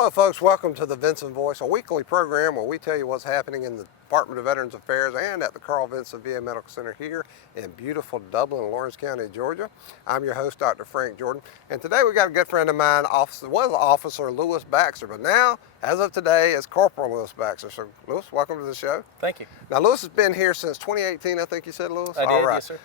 Hello folks, welcome to the Vinson Voice, a weekly program where we tell you what's happening in the Department of Veterans Affairs and at the Carl Vinson VA Medical Center here in beautiful Dublin, Lawrence County, Georgia. I'm your host, Dr. Frank Jordan, and today we got a good friend of mine, was Officer Lewis Baxter, but now, as of today, is Corporal Lewis Baxter. So Lewis, welcome to the show. Thank you. Now Lewis has been here since 2018, I think you said, Lewis? I did, All right. yes sir.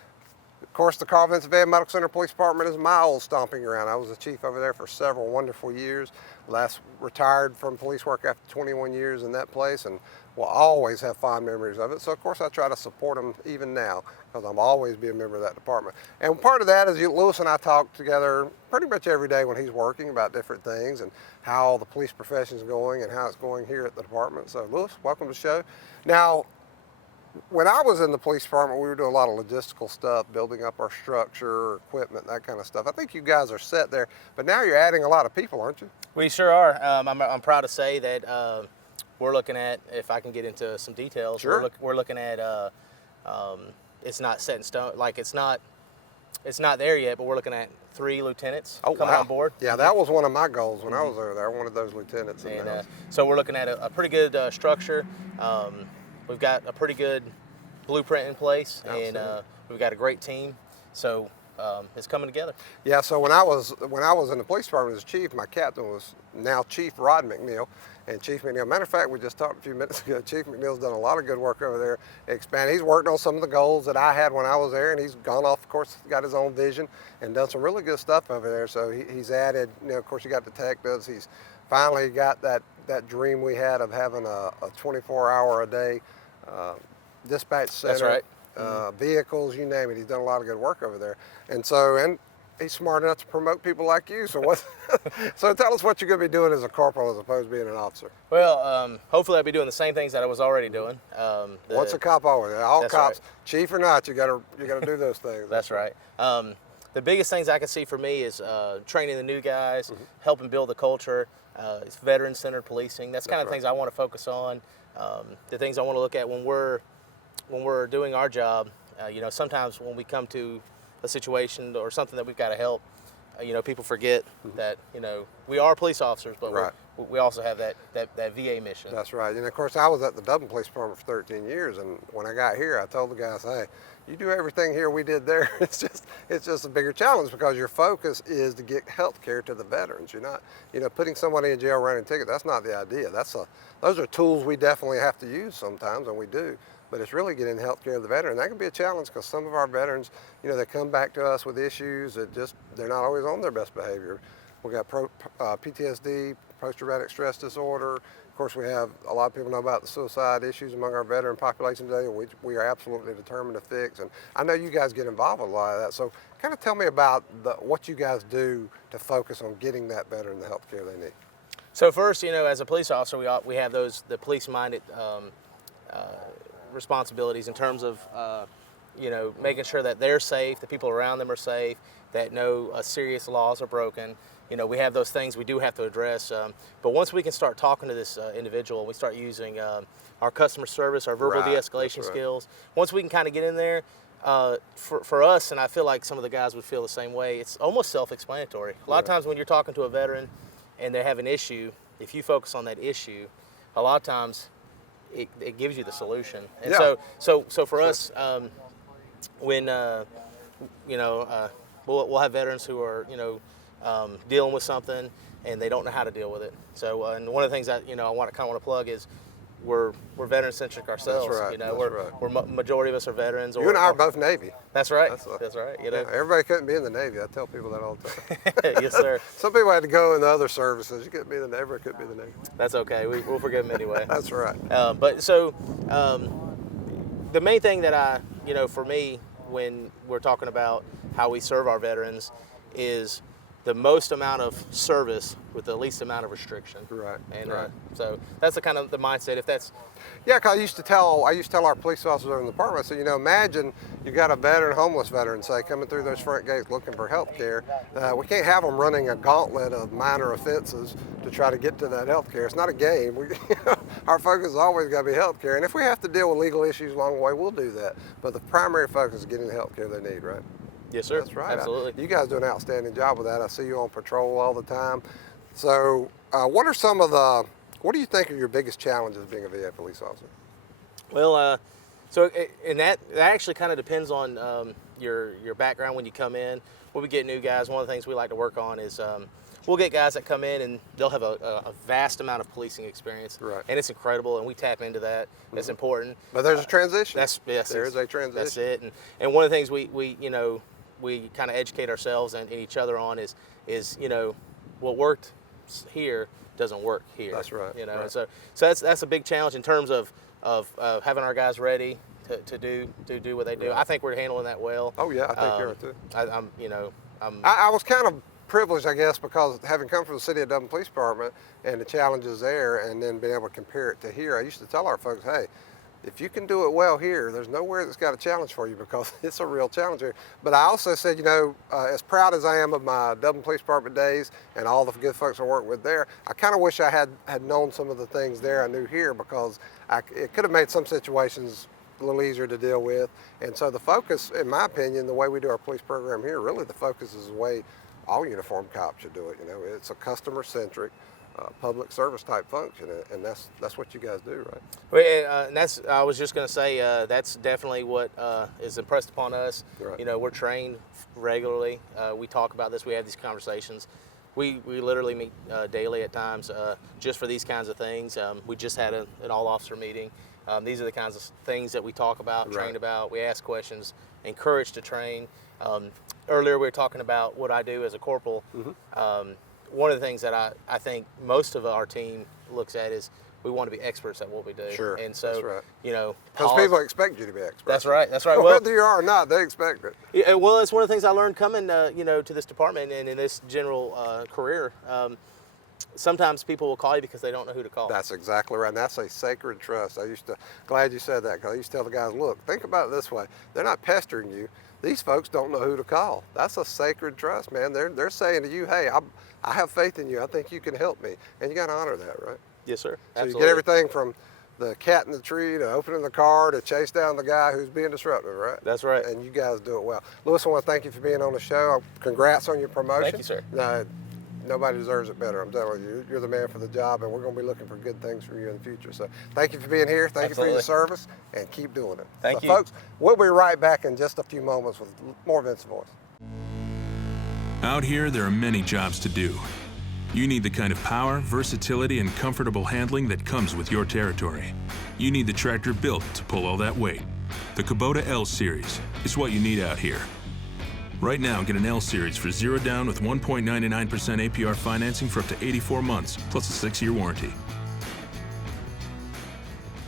Of course, the Carl Vinson VA Medical Center Police Department is my old stomping ground. I was the chief over there for several wonderful years. Last retired from police work after 21 years in that place, and will always have fond memories of it. So of course I try to support them even now, because I'm always be a member of that department. And part of that is Lewis and I talk together pretty much every day when he's working about different things and how the police profession is going and how it's going here at the department. So Lewis, welcome to the show. Now, when I was in the police department, we were doing a lot of logistical stuff, building up our structure, equipment, that kind of stuff. I think you guys are set there, but now you're adding a lot of people, aren't you? We sure are. I'm proud to say that we're looking at, if I can get into some details, sure. we're looking at, it's not set in stone, like it's not there yet, but we're looking at 3 lieutenants coming on board. Yeah, that was one of my goals when I was over there. I wanted those lieutenants in there. So we're looking at a pretty good structure. We've got a pretty good blueprint in place, and we've got a great team. So it's coming together. Yeah. So when I was in the police department as chief, my captain was now Chief Rod McNeil, and Chief McNeil. Matter of fact, we just talked a few minutes ago. Chief McNeil's done a lot of good work over there, expanding. He's worked on some of the goals that I had when I was there, and he's gone off. Of course, got his own vision and done some really good stuff over there. So he's added. Of course, you got detectives. He's finally got that dream we had of having a 24-hour-a-day dispatch center. That's right. Vehicles, you name it. He's done a lot of good work over there, and he's smart enough to promote people like you. So so tell us what you're going to be doing as a corporal as opposed to being an officer. Well, hopefully I'll be doing the same things that I was already doing. Once a cop, always. All cops, right. Chief or not, you got to do those things. That's right. The biggest things I can see for me is training the new guys, helping build the culture. It's veteran-centered policing. That's kind of things I want to focus on. The things I want to look at when we're doing our job. Sometimes when we come to a situation or something that we've got to help, people forget that we are police officers, but we also have that VA mission. That's right. And of course, I was at the Dublin Police Department for 13 years, and when I got here, I told the guys, hey, you do everything here we did there. It's just a bigger challenge because your focus is to get health care to the veterans. You're not, putting somebody in jail running a ticket. That's not the idea. Those are tools we definitely have to use sometimes, and we do. But it's really getting health care to the veteran. That can be a challenge because some of our veterans, they come back to us with issues that they're not always on their best behavior. We got PTSD, post-traumatic stress disorder. Of course, we have a lot of people know about the suicide issues among our veteran population today, and we are absolutely determined to fix. And I know you guys get involved with a lot of that. So kind of tell me about what you guys do to focus on getting that veteran the health care they need. So first, as a police officer, we have the police-minded responsibilities in terms of making sure that they're safe, the people around them are safe, that no serious laws are broken. We have those things we do have to address. But once we can start talking to this individual, we start using our customer service, our verbal de-escalation skills. Once we can kind of get in there, for us, and I feel like some of the guys would feel the same way, it's almost self-explanatory. A lot of times when you're talking to a veteran and they have an issue, if you focus on that issue, a lot of times it gives you the solution. And so for us, when we'll have veterans who are dealing with something and they don't know how to deal with it. So and one of the things that I want to plug is we're veteran centric ourselves. That's right. We're majority of us are veterans. You and I are both Navy. That's right. That's right. Everybody couldn't be in the Navy. I tell people that all the time. Yes, sir. Some people had to go in the other services. You couldn't be in the Navy. Everybody couldn't be in the Navy. That's okay. We'll forgive them anyway. That's right. But the main thing that for me, when we're talking about how we serve our veterans, is the most amount of service with the least amount of restriction. Right. And so that's the kind of the mindset. If that's because I used to tell our police officers in the department, I said, imagine you got a veteran, homeless veteran, say, coming through those front gates looking for health care. We can't have them running a gauntlet of minor offenses to try to get to that health care. It's not a game. Our focus is always got to be health care. And if we have to deal with legal issues along the way, we'll do that. But the primary focus is getting the health care they need, right? Yes, sir. That's right. Absolutely. You guys do an outstanding job with that. I see you on patrol all the time. So what do you think are your biggest challenges being a VA police officer? Well, and that actually kind of depends on your background when you come in. When we get new guys, one of the things we like to work on is we'll get guys that come in and they'll have a vast amount of policing experience, right. And it's incredible, and we tap into that. That's important. But there's a transition. There's a transition. That's it. And one of the things we kind of educate ourselves and each other on is what worked here doesn't work here. That's right. Right. So that's a big challenge in terms of having our guys ready to do what they do. Right. I think we're handling that well. Oh yeah, I think you are too. I was kind of privileged, I guess, because having come from the city of Dublin Police Department and the challenges there, and then being able to compare it to here, I used to tell our folks, hey, if you can do it well here, there's nowhere that's got a challenge for you, because it's a real challenge here. But I also said, as proud as I am of my Dublin Police Department days and all the good folks I worked with there, I kind of wish I had known some of the things there I knew here, because it could have made some situations a little easier to deal with. And so the focus, in my opinion, the way we do our police program here, really the focus is the way all uniformed cops should do it. It's a customer-centric, public service type function, and that's what you guys do, right? Well, and I was just going to say that's definitely what is impressed upon us. Right. We're trained regularly. We talk about this. We have these conversations. We literally meet daily at times just for these kinds of things. We just had an all-officer meeting. These are the kinds of things that we talk about, right. Train about. We ask questions, encourage to train. Earlier we were talking about what I do as a corporal. Mm-hmm. One of the things that I think most of our team looks at is we want to be experts at what we do. Sure, and so, that's right. Because people expect you to be experts. That's right. Well, whether you are or not, they expect it. Yeah, well, it's one of the things I learned coming, to this department and in this general career. Sometimes people will call you because they don't know who to call. That's exactly right, and that's a sacred trust. Glad you said that, because I used to tell the guys, look, think about it this way. They're not pestering you. These folks don't know who to call. That's a sacred trust, man. They're saying to you, hey, I have faith in you. I think you can help me. And you got to honor that, right? Yes, sir. So Absolutely. You get everything from the cat in the tree to opening the car to chase down the guy who's being disruptive, right? That's right. And you guys do it well. Lewis, I want to thank you for being on the show. Congrats on your promotion. Thank you, sir. Nobody deserves it better. I'm telling you, you're the man for the job, and we're going to be looking for good things from you in the future. So thank you for being here. Thank you for your service, and keep doing it. Thank you. Folks, we'll be right back in just a few moments with more Vinson Voice. Out here, there are many jobs to do. You need the kind of power, versatility, and comfortable handling that comes with your territory. You need the tractor built to pull all that weight. The Kubota L Series is what you need out here. Right now, get an L Series for 0 down with 1.99% APR financing for up to 84 months, plus a 6-year warranty.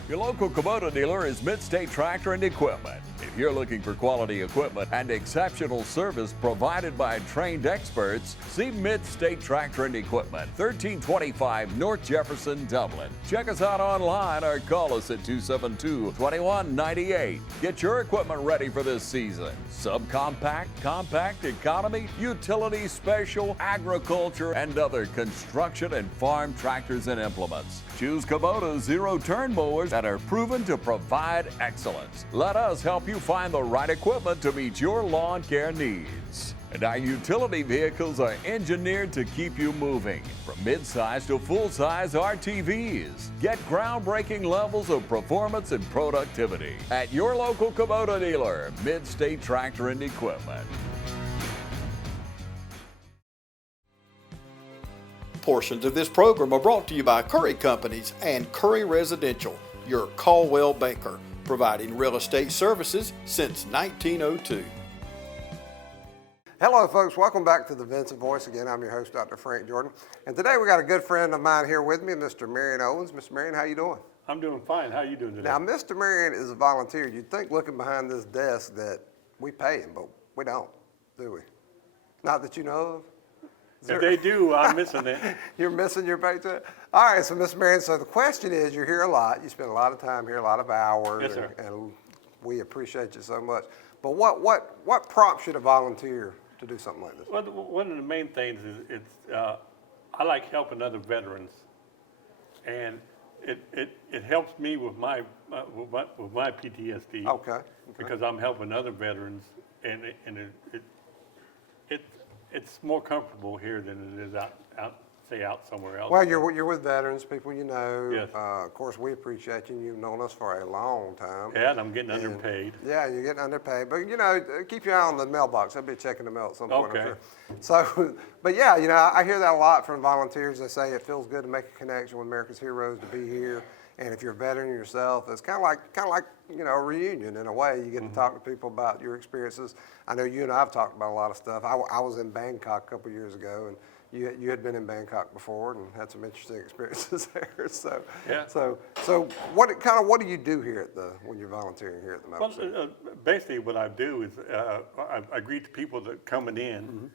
Your local Kubota dealer is Mid-State Tractor and Equipment. If you're looking for quality equipment and exceptional service provided by trained experts, see Mid-State Tractor and Equipment, 1325 North Jefferson, Dublin. Check us out online or call us at 272-2198. Get your equipment ready for this season. Subcompact, compact, economy, utility, special, agriculture, and other construction and farm tractors and implements. Choose Kubota zero-turn mowers that are proven to provide excellence. Let us help you find the right equipment to meet your lawn care needs. And our utility vehicles are engineered to keep you moving. From mid-size to full-size RTVs. Get groundbreaking levels of performance and productivity at your local Kubota dealer, Mid-State Tractor and Equipment. Portions of this program are brought to you by Curry Companies and Curry Residential, your Caldwell banker, providing real estate services since 1902. Hello, folks. Welcome back to the Vinson Voice. Again, I'm your host, Dr. Frank Jordan. And today we got a good friend of mine here with me, Mr. Marion Owens. Mr. Marion, how you doing? I'm doing fine. How are you doing today? Now, Mr. Marion is a volunteer. You'd think looking behind this desk that we pay him, but we don't, do we? Not that you know of? If they do, I'm missing it. You're missing your paycheck? All right, so Mr. Marion, so the question is, you're here a lot. You spend a lot of time here, a lot of hours. Yes, sir. And we appreciate you so much. But what prompts you to volunteer to do something like this? Well, one of the main things is I like helping other veterans, and it helps me with my PTSD. Okay. Because I'm helping other veterans, and it's more comfortable here than it is stay out somewhere else. Well, you're with veterans, people you know. Yes. Of course, we appreciate you. You've known us for a long time. Yeah, and I'm getting underpaid. Yeah, you're getting underpaid, but keep your eye on the mailbox. I'll be checking the mail at some point. I'm Okay. sure. So, but yeah, I hear that a lot from volunteers. They say it feels good to make a connection with America's heroes, to be here. And if you're a veteran yourself, it's kind of like a reunion in a way. You get to talk to people about your experiences. I know you and I have talked about a lot of stuff. I was in Bangkok a couple years ago, and you had been in Bangkok before and had some interesting experiences there. So Yeah. So what do you do here when you're volunteering here at the Medical Center? Basically, what I do is I greet the people that are coming in,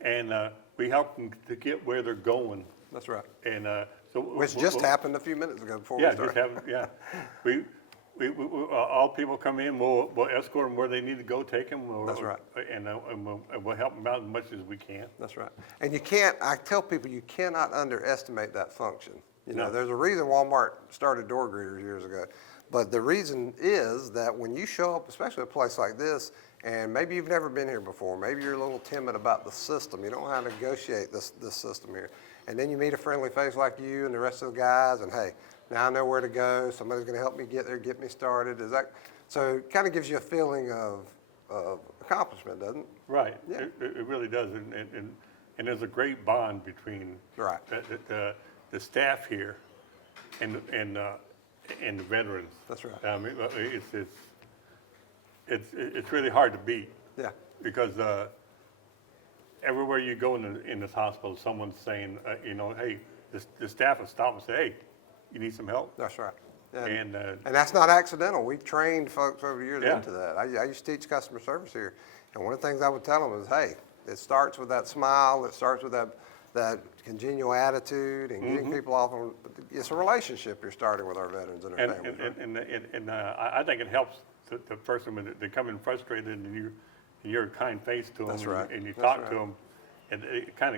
and we help them to get where they're going. That's right. And Which just happened a few minutes ago before Yeah, we started. just have, yeah. We all people come in, we'll escort them where they need to go, take them. That's right. And we'll help them out as much as we can. That's right. And I tell people you cannot underestimate that function. No. There's a reason Walmart started door greeters years ago. But the reason is that when you show up, especially a place like this, and maybe you've never been here before, maybe you're a little timid about the system, you don't know how to negotiate this system here. And then you meet a friendly face like you and the rest of the guys, and hey, now I know where to go. Somebody's going to help me get there, get me started. So it kind of gives you a feeling of accomplishment, doesn't it? Right. Yeah. It really does. And there's a great bond between Right. the staff here and the veterans. That's right. I mean, it's really hard to beat. Yeah. Because everywhere you go in this hospital, someone's saying, hey, the staff will stop and say, hey, you need some help? That's right. Yeah. And that's not accidental. We've trained folks over the years Yeah. into that. I used to teach customer service here, and one of the things I would tell them is, hey, it starts with that smile. It starts with that congenial attitude and getting people off on. It's a relationship you're starting with our veterans and their families. And I think it helps the person when they come in frustrated and you're a kind face to them. That's right. And you That's talk right. to them, and it kind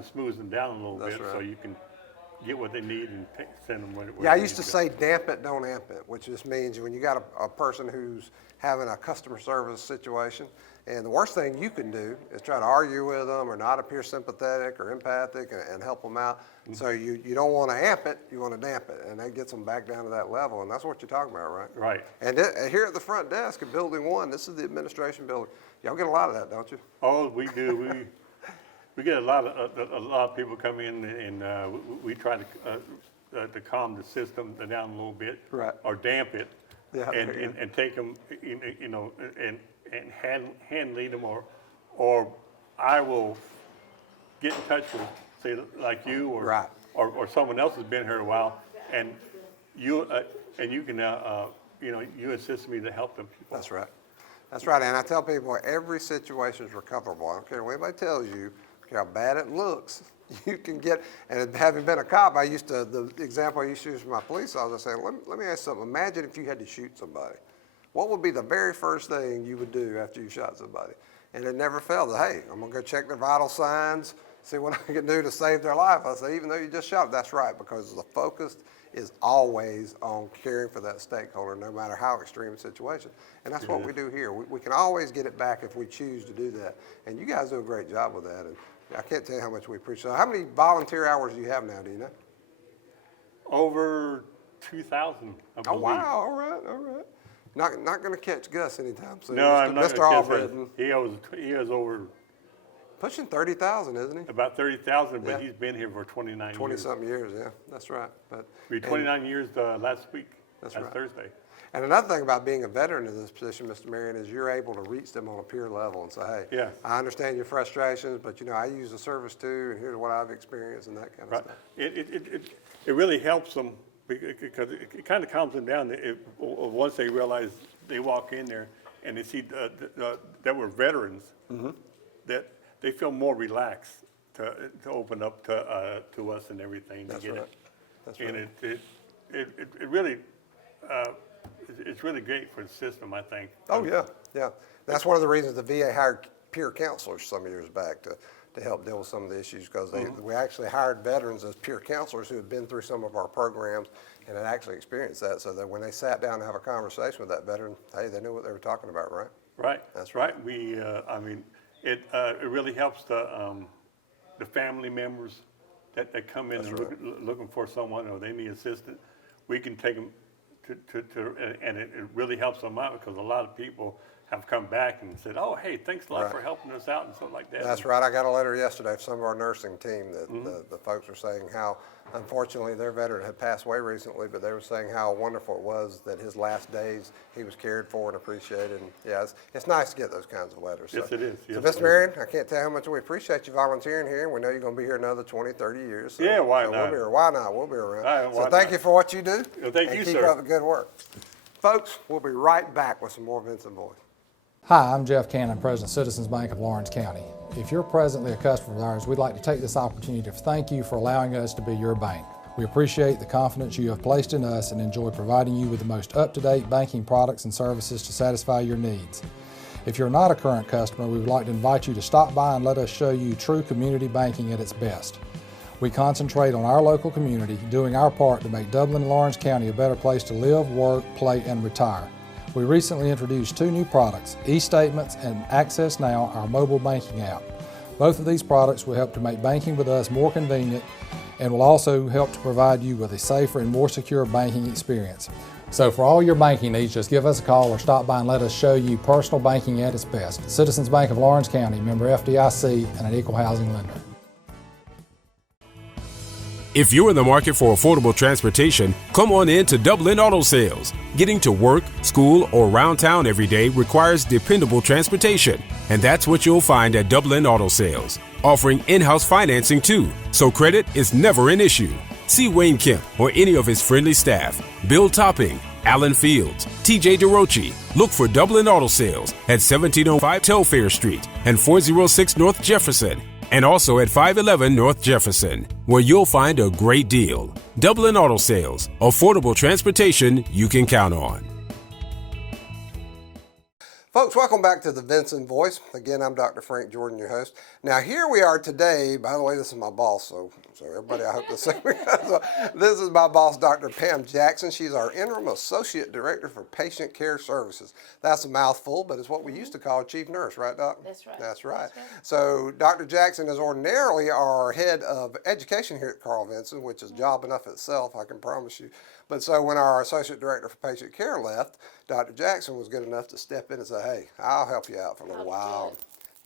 of smooths them down a little That's bit, right. so you can get what they need and send them where Yeah, I they used to need go. say damp it, don't amp it, which just means when you got a person who's having a customer service situation, and the worst thing you can do is try to argue with them or not appear sympathetic or empathic and help them out. So you don't want to amp it, you want to damp it, and that gets them back down to that level, and that's what you're talking about, right? Right. And here at the front desk at Building 1, this is the administration building. Y'all get a lot of that, don't you? Oh, we do. We get a lot of people come in, and we try to calm the system down a little bit, Right. or damp it, Yeah, there you go. and take them, and hand lead them, or I will get in touch with, say, like you, or Right. or someone else has been here a while, and you can you assist me to help them people. That's right. That's right. And I tell people every situation is recoverable. I don't care what anybody tells you, I don't care how bad it looks. You can get, and having been a cop, the example I used to use for my police officer, I say, let me ask you something. Imagine if you had to shoot somebody. What would be the very first thing you would do after you shot somebody? And it never failed. Hey, I'm going to go check their vital signs, see what I can do to save their life. I say, even though you just shot them, that's right, because the focus is always on caring for that stakeholder, no matter how extreme a situation. And that's what we do here. We can always get it back if we choose to do that. And you guys do a great job with that. And I can't tell you how much we appreciate it. How many volunteer hours do you have now, do you know? Over 2,000, I Oh, believe. wow, all right. Not going to catch Gus anytime soon. No, I'm not Mr. gonna Albritton. guess. He was over Pushing 30,000, isn't he? about 30,000, but Yeah. he's been here for 29 years. 20-something years, yeah, that's right. Be 29 years last week. That's last right. Thursday. And another thing about being a veteran in this position, Mr. Marion, is you're able to reach them on a peer level and say, hey, Yeah. I understand your frustrations, but I use the service too, and here's what I've experienced and that kind of Right. stuff. It really helps them because it kind of calms them down. Once they realize they walk in there and they see that we're veterans, that they feel more relaxed to open up to us and everything. That's to get right. it. That's And right. it really, it's really great for the system, I think. Oh, yeah. That's one of the reasons the VA hired peer counselors some years back to help deal with some of the issues, because we actually hired veterans as peer counselors who had been through some of our programs and had actually experienced that, so that when they sat down to have a conversation with that veteran, hey, they knew what they were talking about, right? Right. That's right. It really helps the family members that come in and looking for someone or they need assistance, we can take them and it really helps them out because a lot of people have come back and said, oh, hey, thanks a lot for helping us out and stuff like that. That's right. I got a letter yesterday from some of our nursing team that the folks were saying how, unfortunately, their veteran had passed away recently, but they were saying how wonderful it was that his last days he was cared for and appreciated. And yeah, it's nice to get those kinds of letters. Yes, it is. So, Mr. Marion, I can't tell you how much we appreciate you volunteering here, and we know you're going to be here another 20, 30 years. So, Yeah, why so not? We'll be here. Why not? We'll be around. All right, so why thank not? you for what you do. Well, thank and you, keep sir. up the good work. Folks, we'll be right back with some more Vinson Voice. Hi, I'm Jeff Cannon, President of Citizens Bank of Lawrence County. If you're presently a customer of ours, we'd like to take this opportunity to thank you for allowing us to be your bank. We appreciate the confidence you have placed in us and enjoy providing you with the most up-to-date banking products and services to satisfy your needs. If you're not a current customer, we would like to invite you to stop by and let us show you true community banking at its best. We concentrate on our local community, doing our part to make Dublin and Lawrence County a better place to live, work, play, and retire. We recently introduced 2 new products, eStatements and Access Now, our mobile banking app. Both of these products will help to make banking with us more convenient and will also help to provide you with a safer and more secure banking experience. So for all your banking needs, just give us a call or stop by and let us show you personal banking at its best. Citizens Bank of Lawrence County, member FDIC, and an equal housing lender. If you're in the market for affordable transportation, come on in to Dublin Auto Sales. Getting to work, school, or around town every day requires dependable transportation, and that's what you'll find at Dublin Auto Sales. Offering in-house financing too, so credit is never an issue. See Wayne Kemp or any of his friendly staff. Bill Topping, Alan Fields, TJ DeRochi. Look for Dublin Auto Sales at 1705 Telfair Street and 406 North Jefferson. And also at 511 North Jefferson, where you'll find a great deal. Dublin Auto Sales, affordable transportation you can count on. Folks, welcome back to the Vinson Voice. Again, I'm Dr. Frank Jordan, your host. Now, here we are today. By the way, this is my boss, so everybody, I hope to see me. So, this is my boss, Dr. Pam Jackson. She's our Interim Associate Director for Patient Care Services. That's a mouthful, but it's what we used to call Chief Nurse, right, Doc? That's right. That's right. That's right. So, Dr. Jackson is ordinarily our Head of Education here at Carl Vinson, which is job enough itself, I can promise you. But so when our Associate Director for Patient Care left, Dr. Jackson was good enough to step in and say, hey, I'll help you out for a little while.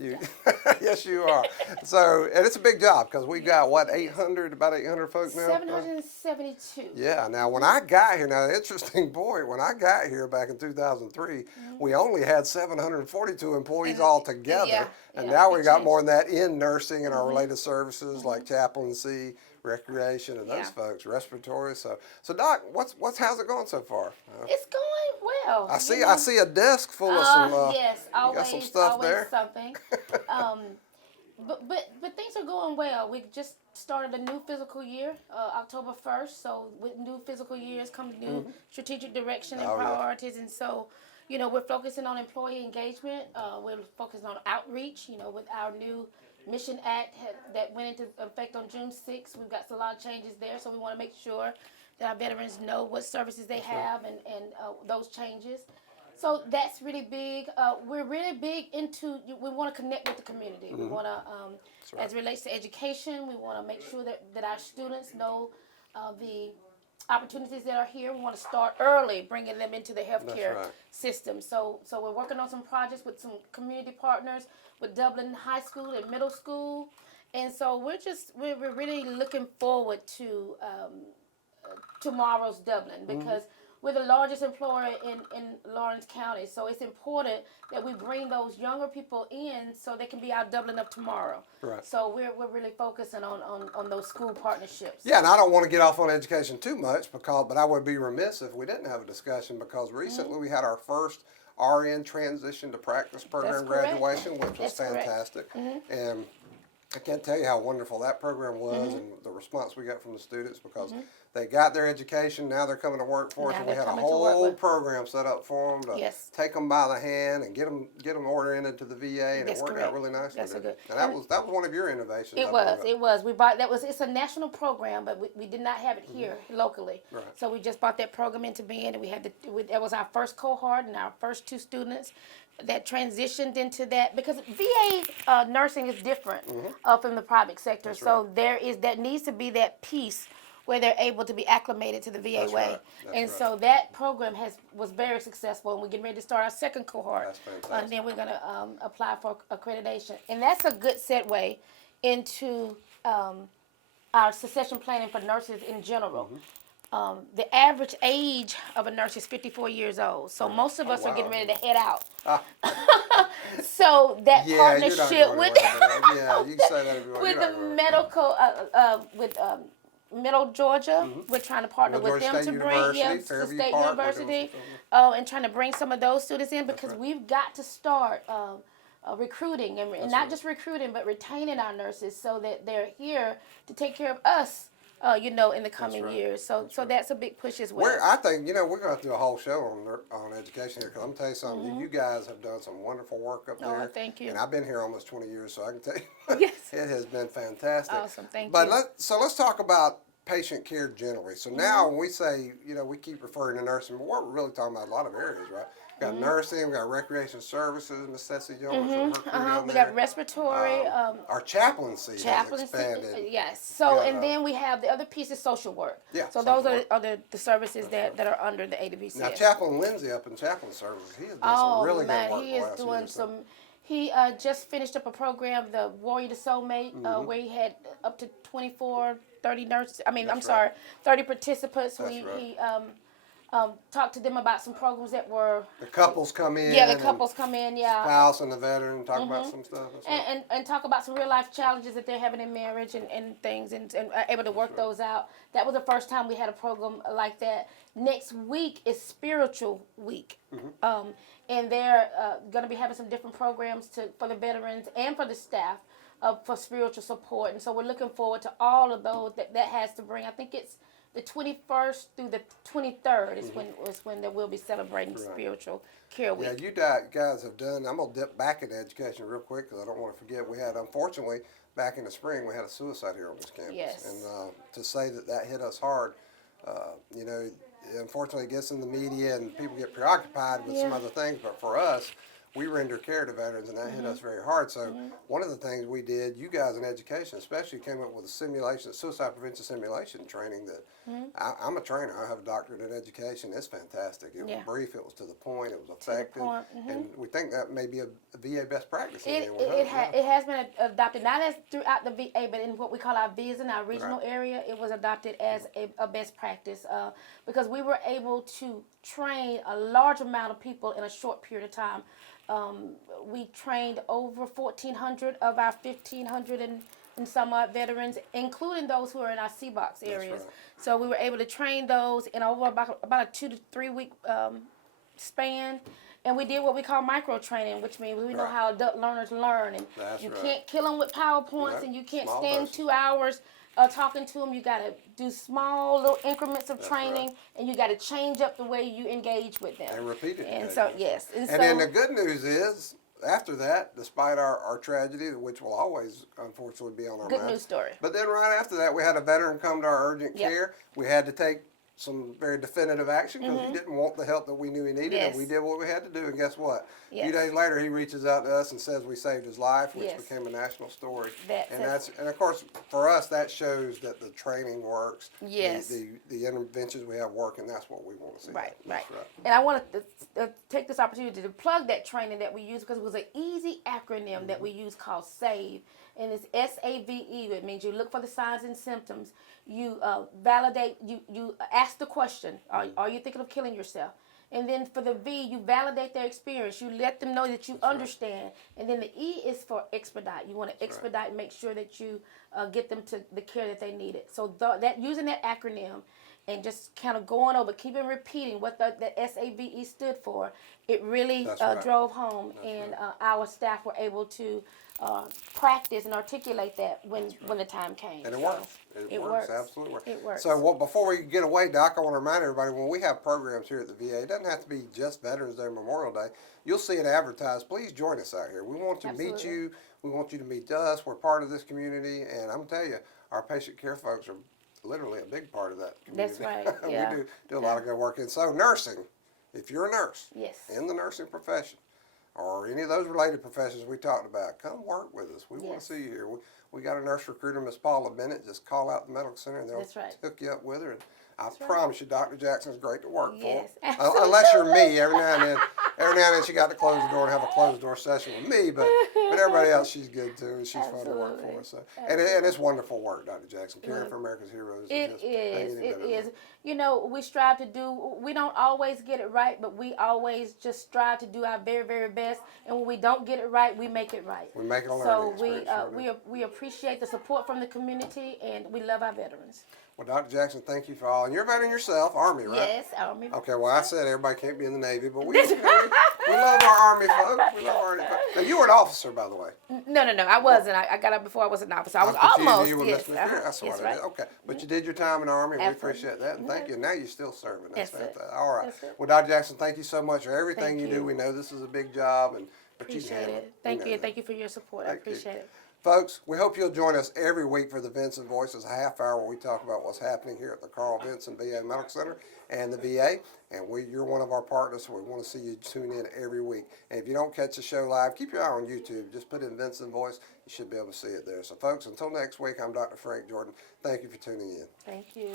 Yes, you are. So, and it's a big job because we've got, what, about 800 folks now? 772. Yeah. Now, when I got here, now, the interesting point, when I got here back in 2003, we only had 742 employees altogether. And now we got more than that in nursing and our related services like chaplaincy, recreation, and those folks, respiratory. So Doc, how's it going so far? It's going well. I see a desk full of some. Yes, always, got some stuff always there. something. But things are going well. We just started a new physical year, October 1st. So with new physical years comes new strategic direction and priorities, and so. You know, we're focusing on employee engagement. We're focusing on outreach. You know, with our new Mission Act that went into effect on June 6th, we've got a lot of changes there. So we want to make sure that our veterans know what services they have and those changes. So that's really big. We're really big into, we want to connect with the community. We want to, as it relates to education, we want to make sure that our students know the opportunities that are here. We want to start early, bringing them into the healthcare system. So we're working on some projects with some community partners with Dublin High School and Middle School, and so we're really looking forward to tomorrow's Dublin because we're the largest employer in Lawrence County. So it's important that we bring those younger people in so they can be our Dublin of tomorrow. Right. So we're really focusing on those school partnerships. Yeah, and I don't want to get off on education too much but I would be remiss if we didn't have a discussion because recently we had our first RN transition to practice program graduation, which was fantastic. And I can't tell you how wonderful that program was and the response we got from the students because they got their education, now they're coming to work for us, and we had a whole program set up for them to take them by the hand and get them oriented to the VA, and it worked out really nicely. That's good. And that was one of your innovations. It was. It's a national program, but we did not have it here locally. Right. So we just brought that program into being, and that was our first cohort and our first 2 students that transitioned into that, because VA nursing is different from the private sector. That's So right. there needs to be that piece where they're able to be acclimated to the VA That's way. right. That's And right. so that program was very successful, and we're getting ready to start our second cohort. That's fantastic. And then we're going to apply for accreditation. And that's a good segue into our succession planning for nurses in general. The average age of a nurse is 54 years old. So most of us are getting ready to head out. So that Yeah, partnership you're not with going anywhere. Yeah, you can say that if you want. with You're not the going medical with Middle Georgia, we're trying to partner Middle with Georgia them State to bring University, the Fairview State Park, we're doing University, some and trying to bring some of those students in, because right. we've got to start recruiting and not right. just recruiting but retaining our nurses so that they're here to take care of us. In the coming right. years. So that's a big push as well. I think, we're going to have to do a whole show on education here, because I'm telling you something, you guys have done some wonderful work up there. Oh, thank you. And I've been here almost 20 years, so I can tell you, Yes. it has been fantastic. Awesome, thank but you. Let's talk about patient care generally. So now when we say, we keep referring to nursing, but we're really talking about a lot of areas, right? We got nursing, we got recreation services, necessity Jones, We got respiratory. our chaplaincy has Chaplaincy, expanded. yes. So, Yeah, and then we have the other piece is social work. Yeah, So social those work. are the services that are under the AWCS. Now, Chaplain Lindsay up in Chaplain Services, he has done some really good work. He is the last doing year or so. some. He just finished up a program, the Warrior to Soulmate, where he had up to 24, 30 nurses. That's 30 participants. That's He talked to them about some programs that were. The couples come in. Yeah, the couples come in. Yeah. Spouse and the veteran talk about some stuff. That's right. And talk about some real life challenges that they're having in marriage and things, and are able to work those out. That was the first time we had a program like that. Next week is Spiritual Week. And they're going to be having some different programs for the veterans and for the staff for spiritual support. And so we're looking forward to all of those that has to bring. I think it's the 21st through the 23rd is when they will be celebrating Spiritual Care Week. Yeah, you guys have done. I'm gonna dip back into education real quick because I don't want to forget. We had, unfortunately, back in the spring, we had a suicide here on this campus. Yes. And to say that hit us hard, unfortunately, it gets in the media and people get preoccupied with some other things. But for us, we render care to veterans, and that hit us very hard. So one of the things we did, you guys in education especially, came up with a suicide prevention simulation training that I'm a trainer. I have a doctorate in education. It's fantastic. It was brief. It was to the point. It was effective. And we think that may be a VA best practice. It has been adopted, not as throughout the VA, but in what we call our VISN, our regional area, it was adopted as a best practice because we were able to train a large amount of people in a short period of time. We trained over 1,400 of our 1,500 and some odd veterans, including those who are in our C-box areas. right. So we were able to train those in over about a 2 to 3 week span. And we did what we call micro training, which means we know how adult learners learn. And That's you right. can't kill them with PowerPoints, Right. and you can't Small stand doses. 2 hours talking to them. You got to do small little increments of training, right. and you got to change up the way you engage with them. And repeat it. And so, yes. And then the good news is, after that, despite our tragedy, which will always unfortunately be on our Good minds. news story. But then right after that, we had a veteran come to our urgent Yep. care. We had to take some very definitive action because he didn't want the help that we knew he needed, and Yes. we did what we had to do. And guess what? A Yes. few days later, he reaches out to us and says we saved his life, which Yes. became a national story. That's And of course for us that shows that the training works. Yes. The interventions we have work, and that's what we want to see. Right. That's And I want to take this opportunity to plug that training that we use, because it was an easy acronym that we use called SAVE. And it's SAVE. It means you look for the signs and symptoms. You validate, you ask the question, are you thinking of killing yourself? And then for the V, you validate their experience. You let them know that you understand. And then the E is for expedite. You want to expedite and make sure that you get them to the care that they needed. So that using that acronym and just kind of going over, keeping repeating what that SAVE stood for, it really drove home. Our staff were able to practice and articulate that when the time came. And it works. It works. Absolutely works. It works. So before we get away, Doc, I want to remind everybody, when we have programs here at the VA, it doesn't have to be just Veterans Day, Memorial Day. You'll see it advertised. Please join us out here. We want to meet you. We want you to meet us. We're part of this community. And I'm telling you, our patient care folks are literally a big part of that community. That's right. Yeah. We do a lot of good work. And so nursing, if you're a nurse Yes. in the nursing profession, or any of those related professions we talked about, come work with us. We want Yes. to see you here. We got a nurse recruiter, Miss Paula Bennett. Just call out the medical center and they'll That's right. hook you up with her. And I promise you, Dr. Jackson's great to work Yes, for. Unless you're me, every now and then she got to close the door and have a closed door session with me, but everybody else, she's good too, and she's fun to work Absolutely. for. So, and it's wonderful work, Dr. Jackson. Caring for America's heroes. It just is. ain't any It better is. than You know, we strive to do. We don't always get it right, but we always just strive to do our very, very best. And when we don't get it right, we make it right. We make it a learning So experience, sure do. we appreciate the support from the community, and we love our veterans. Well, Dr. Jackson, thank you for all. And you're a veteran yourself, Army, right? Yes, Army. Okay, well, I said everybody can't be in the Navy, but we love our Army folks. We love our Army folks. Now, you were an officer, by the way. No, I wasn't. I got up before I was an officer. I was confused. almost. You were Yes, Mr. McCreary. That's what yes, I right. did. Okay, but you did your time in the Army, and we Absolutely. appreciate that. And thank you. Now you're still serving. That's That's it. fantastic. All right. That's it. Well, Dr. Jackson, thank you so much for everything Thank you do. you. We know this is a big job, but you can Appreciate handle it. Thank know you. that. Thank you for your support. I Thank you. appreciate it. Folks, we hope you'll join us every week for the Vinson Voice. It's a half hour where we talk about what's happening here at the Carl Vinson VA Medical Center and the VA. And you're one of our partners, so we want to see you tune in every week. And if you don't catch the show live, keep your eye on YouTube. Just put in Vinson Voice. You should be able to see it there. So, folks, until next week, I'm Dr. Frank Jordan. Thank you for tuning in. Thank you.